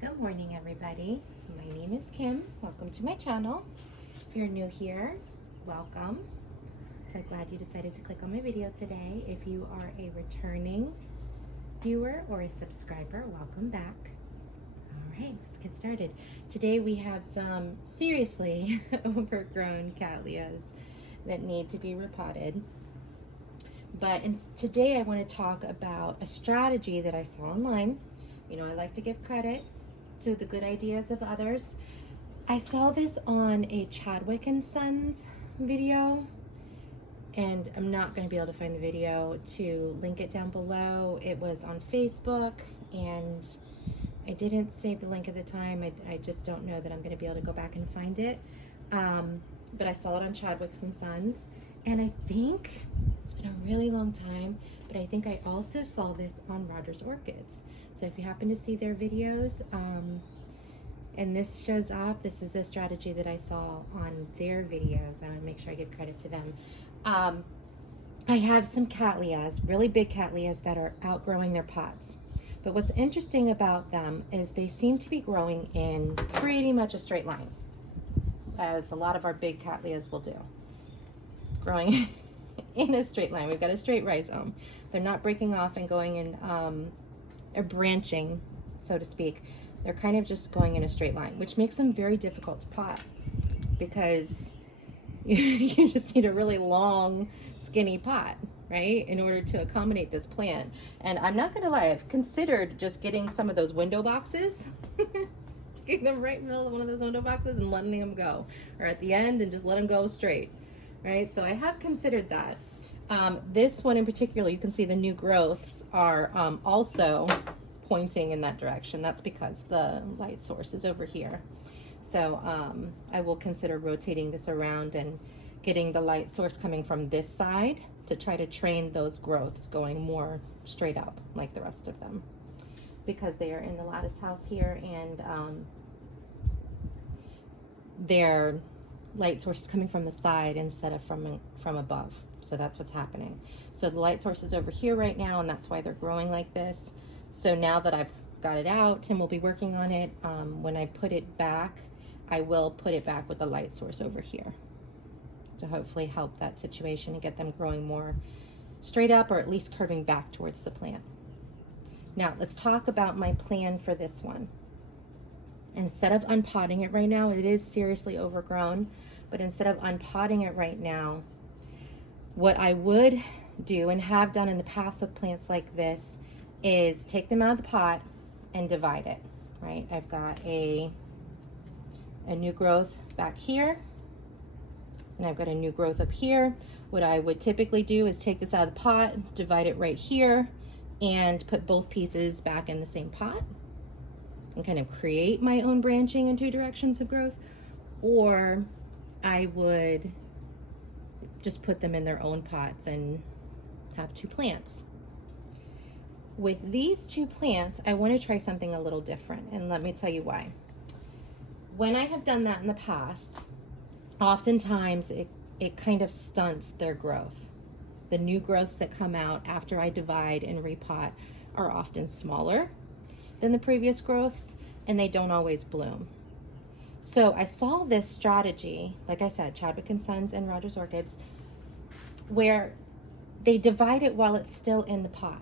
Good morning, everybody. My name is Kim. Welcome to my channel. If you're new here, welcome. So glad you decided to click on my video today. If you are a returning viewer or a subscriber, welcome back. All right, let's get started. Today we have some seriously overgrown cattleyas that need to be repotted. But today I want to talk about a strategy that I saw online. You know, I like to give credit to the good ideas of others. I saw this on a Chadwick & Sons video, and I'm not going to be able to find the video to link it down below. It was on Facebook, and I didn't save the link at the time. I just don't know that I'm going to be able to go back and find it. But I saw it on Chadwick & Sons, and I think it's been a really long time, but I think I also saw this on Orchids. So if you happen to see their videos, and this shows up, this is a strategy that I saw on their videos. I want to make sure I give credit to them. I have some cattleyas, really big cattleyas that are outgrowing their pots. But what's interesting about them is they seem to be growing in pretty much a straight line, as a lot of our big cattleyas will do. Growing in a straight line. We've got a straight rhizome. They're not breaking off and going in or branching, so to speak. They're kind of just going in a straight line, which makes them very difficult to pot because you just need a really long, skinny pot, right, in order to accommodate this plant. And I'm not gonna lie, I've considered just getting some of those window boxes, sticking them right in the middle of one of those window boxes and letting them go, or at the end and just let them go straight, right? So I have considered that. This one in particular, you can see the new growths are also pointing in that direction. That's because the light source is over here. So I will consider rotating this around and getting the light source coming from this side to try to train those growths going more straight up like the rest of them, because they are in the lattice house here, and their light source is coming from the side instead of from above. So that's what's happening. So the light source is over here right now, and that's why they're growing like this. So now that I've got it out and we'll be working on it, when I put it back, I will put it back with the light source over here to hopefully help that situation and get them growing more straight up, or at least curving back towards the plant. Now let's talk about my plan for this one. Instead of unpotting it right now, it is seriously overgrown, but instead of unpotting it right now, what I would do and have done in the past with plants like this is take them out of the pot and divide it, right? I've got a new growth back here, and I've got a new growth up here. What I would typically do is take this out of the pot, divide it right here, and put both pieces back in the same pot and kind of create my own branching in two directions of growth. Or I would just put them in their own pots and have two plants. With these two plants, I want to try something a little different, and let me tell you why. When I have done that in the past, oftentimes it kind of stunts their growth. The new growths that come out after I divide and repot are often smaller than the previous growths, and they don't always bloom. So I saw this strategy, like I said, Chadwick & Sons and Rogers Orchids, where they divide it while it's still in the pot.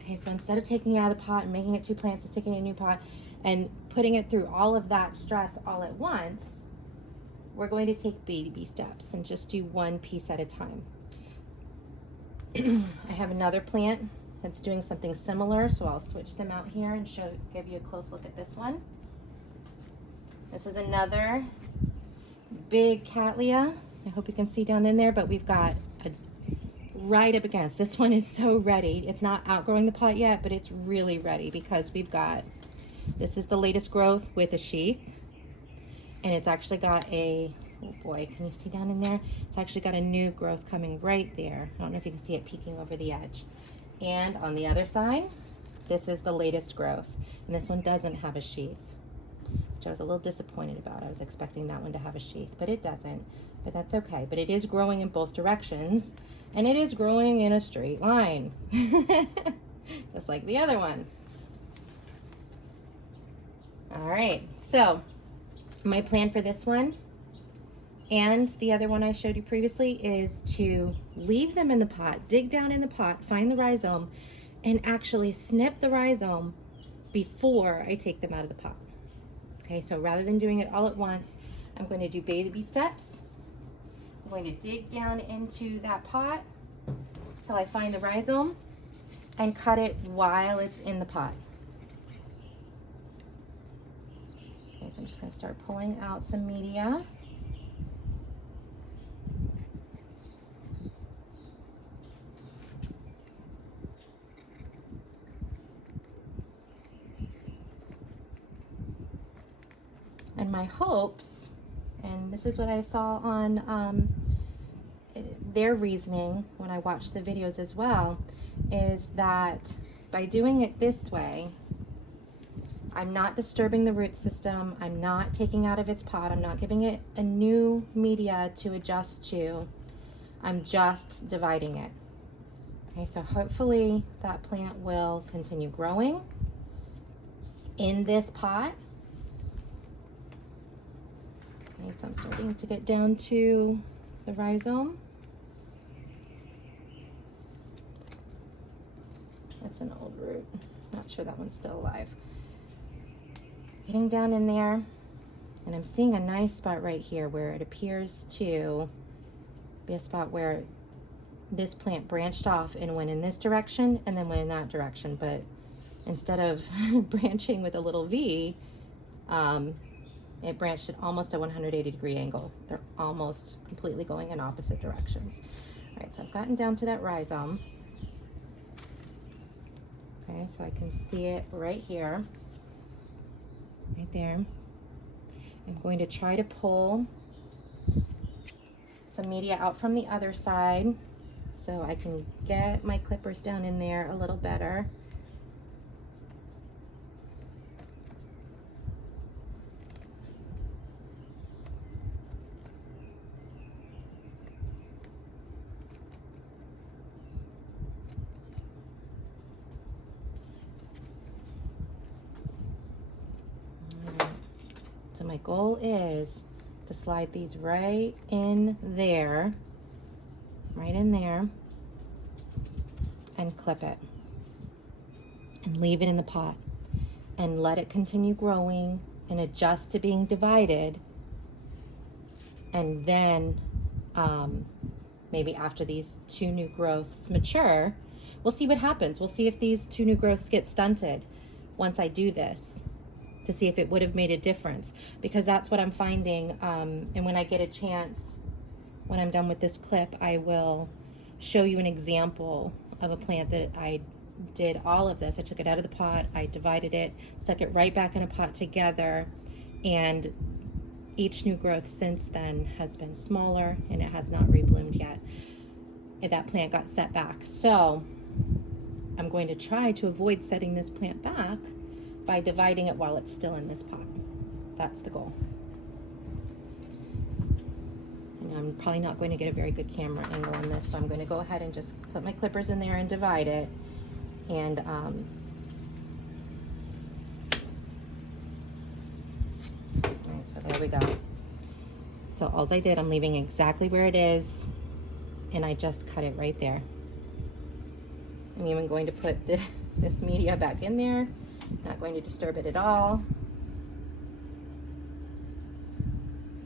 Okay, so instead of taking it out of the pot and making it two plants and sticking it in a new pot and putting it through all of that stress all at once, we're going to take baby steps and just do one piece at a time. I have another plant that's doing something similar, so I'll switch them out here and give you a close look at this one. This is another big Cattleya. I hope you can see down in there, but we've got right up against. This one is so ready. It's not outgrowing the pot yet, but it's really ready because we've got, this is the latest growth with a sheath, and it's actually got a, oh boy, can you see down in there? It's actually got a new growth coming right there. I don't know if you can see it peeking over the edge. And on the other side, this is the latest growth, and this one doesn't have a sheath, which I was a little disappointed about. I was expecting that one to have a sheath, but it doesn't. But that's okay. But it is growing in both directions, and it is growing in a straight line, just like the other one. All right, so my plan for this one and the other one I showed you previously is to leave them in the pot, dig down in the pot, find the rhizome, and actually snip the rhizome before I take them out of the pot. Okay, so rather than doing it all at once, I'm going to do baby steps. I'm going to dig down into that pot till I find the rhizome and cut it while it's in the pot. Okay, so I'm just going to start pulling out some media. And my hopes, and this is what I saw on their reasoning when I watched the videos as well, is that by doing it this way, I'm not disturbing the root system, I'm not taking out of its pot, I'm not giving it a new media to adjust to, I'm just dividing it. Okay, so hopefully that plant will continue growing in this pot. Okay, so I'm starting to get down to the rhizome. That's an old root. Not sure that one's still alive. Getting down in there, and I'm seeing a nice spot right here where it appears to be a spot where this plant branched off and went in this direction and then went in that direction, but instead of branching with a little V, it branched at almost a 180-degree angle. They're almost completely going in opposite directions. All right, so I've gotten down to that rhizome. Okay, so I can see it right here, right there. I'm going to try to pull some media out from the other side so I can get my clippers down in there a little better. So my goal is to slide these right in there, and clip it and leave it in the pot and let it continue growing and adjust to being divided. And then maybe after these two new growths mature, we'll see what happens. We'll see if these two new growths get stunted once I do this, to see if it would have made a difference, because that's what I'm finding. And when I get a chance, when I'm done with this clip, I will show you an example of a plant that I did all of this. I took it out of the pot, I divided it, stuck it right back in a pot together, and each new growth since then has been smaller and it has not rebloomed yet. And that plant got set back. So I'm going to try to avoid setting this plant back by dividing it while it's still in this pot. That's the goal. And I'm probably not going to get a very good camera angle on this, so I'm going to go ahead and just put my clippers in there and divide it. And all right, so there we go. So all I did, I'm leaving exactly where it is, and I just cut it right there. I'm even going to put this media back in there. Not going to disturb it at all.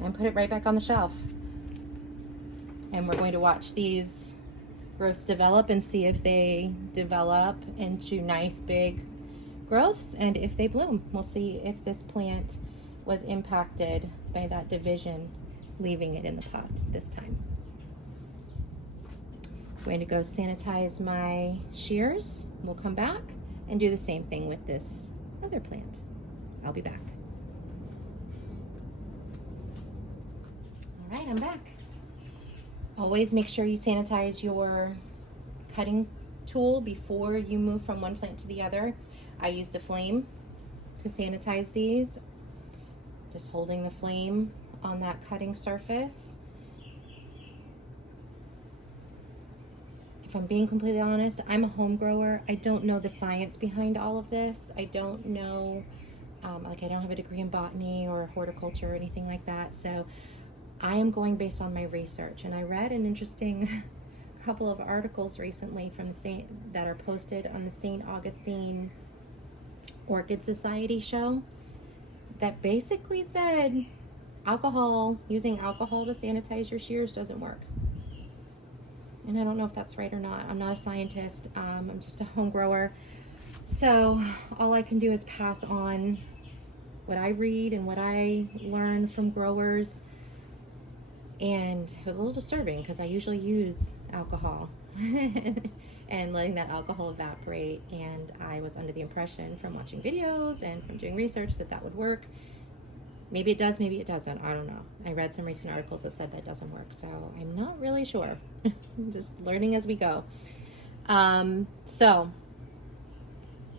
And put it right back on the shelf. And we're going to watch these growths develop and see if they develop into nice big growths and if they bloom. We'll see if this plant was impacted by that division, leaving it in the pot this time. I'm going to go sanitize my shears. We'll come back and do the same thing with this other plant. I'll be back. All right, I'm back. Always make sure you sanitize your cutting tool before you move from one plant to the other. I used a flame to sanitize these. Just holding the flame on that cutting surface. If I'm being completely honest, I'm a home grower. I don't know the science behind all of this. I don't know like I don't have a degree in botany or horticulture or anything like that. So I am going based on my research. And I read an interesting couple of articles recently from that are posted on the St. Augustine Orchid Society show that basically said using alcohol to sanitize your shears doesn't work. And I don't know if that's right or not. I'm not a scientist. I'm just a home grower. So all I can do is pass on what I read and what I learn from growers. And it was a little disturbing because I usually use alcohol and letting that alcohol evaporate. And I was under the impression from watching videos and from doing research that would work. Maybe it does, maybe it doesn't. I don't know. I read some recent articles that said that doesn't work, so I'm not really sure. I'm just learning as we go. So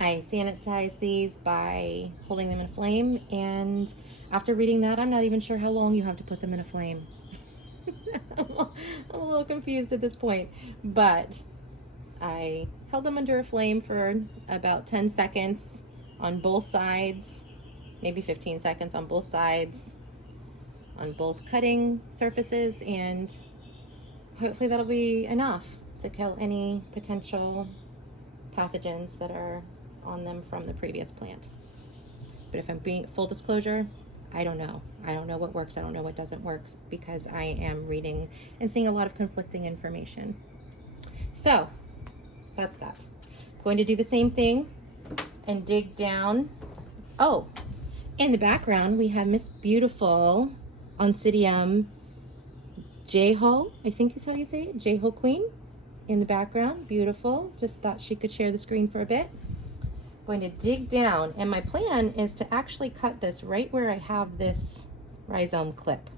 I sanitize these by holding them in a flame, and after reading that, I'm not even sure how long you have to put them in a flame. I'm a little confused at this point, but I held them under a flame for about 10 seconds on both sides. Maybe 15 seconds on both sides, on both cutting surfaces, and hopefully that'll be enough to kill any potential pathogens that are on them from the previous plant. But if I'm being full disclosure, I don't know. I don't know what works. I don't know what doesn't work because I am reading and seeing a lot of conflicting information. So that's that. I'm going to do the same thing and dig down. Oh, in the background, we have Miss Beautiful Oncidium J-Ho, I think is how you say it, J-Ho Queen in the background. Beautiful. Just thought she could share the screen for a bit. Going to dig down, and my plan is to actually cut this right where I have this rhizome clip.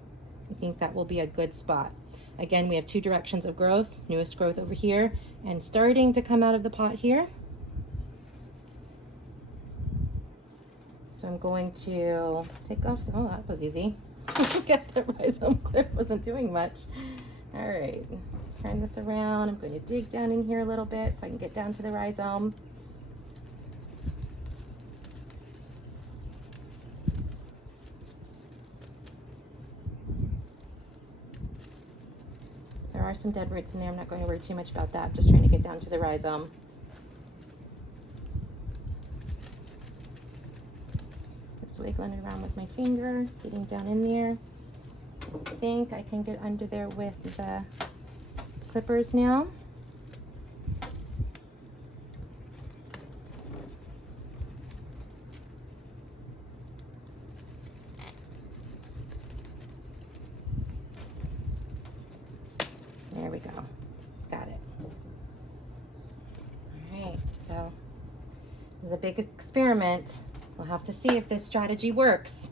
I think that will be a good spot. Again, we have two directions of growth, newest growth over here, and starting to come out of the pot here. So I'm going to take off, oh, that was easy. I guess the rhizome clip wasn't doing much. All right, turn this around. I'm going to dig down in here a little bit so I can get down to the rhizome. There are some dead roots in there. I'm not going to worry too much about that. I'm just trying to get down to the rhizome. Just wiggling it around with my finger, getting down in there. I think I can get under there with the clippers now. There we go. Got it. All right, so this is a big experiment. We'll have to see if this strategy works.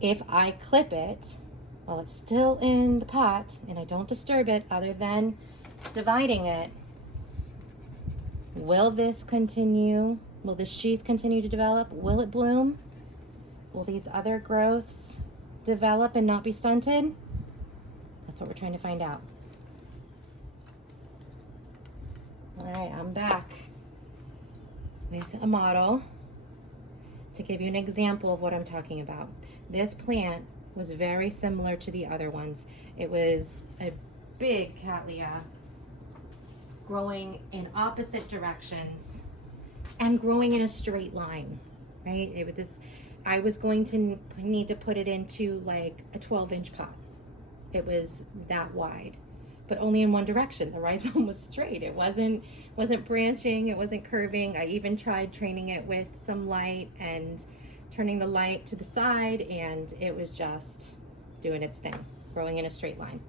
If I clip it while it's still in the pot and I don't disturb it other than dividing it, will this continue? Will this sheath continue to develop? Will it bloom? Will these other growths develop and not be stunted? That's what we're trying to find out. All right, I'm back with a model to give you an example of what I'm talking about. This plant was very similar to the other ones. It was a big Cattleya growing in opposite directions and growing in a straight line, right? I was going to need to put it into like a 12-inch pot. It was that wide, but only in one direction. The rhizome was straight. It wasn't branching, it wasn't curving. I even tried training it with some light and turning the light to the side, and it was just doing its thing, growing in a straight line.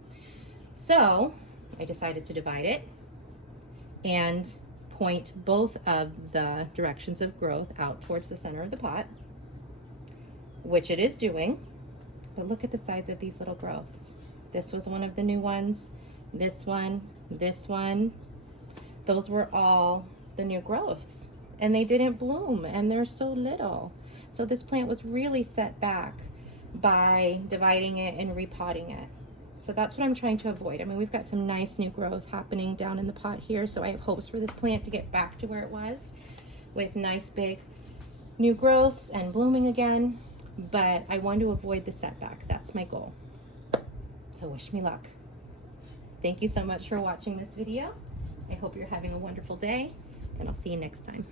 So I decided to divide it and point both of the directions of growth out towards the center of the pot, which it is doing. But look at the size of these little growths. This was one of the new ones. This one, those were all the new growths, and they didn't bloom, and they're so little. So this plant was really set back by dividing it and repotting it. So that's what I'm trying to avoid. I mean, we've got some nice new growth happening down in the pot here, so I have hopes for this plant to get back to where it was with nice big new growths and blooming again, but I want to avoid the setback. That's my goal. So wish me luck. Thank you so much for watching this video. I hope you're having a wonderful day, and I'll see you next time.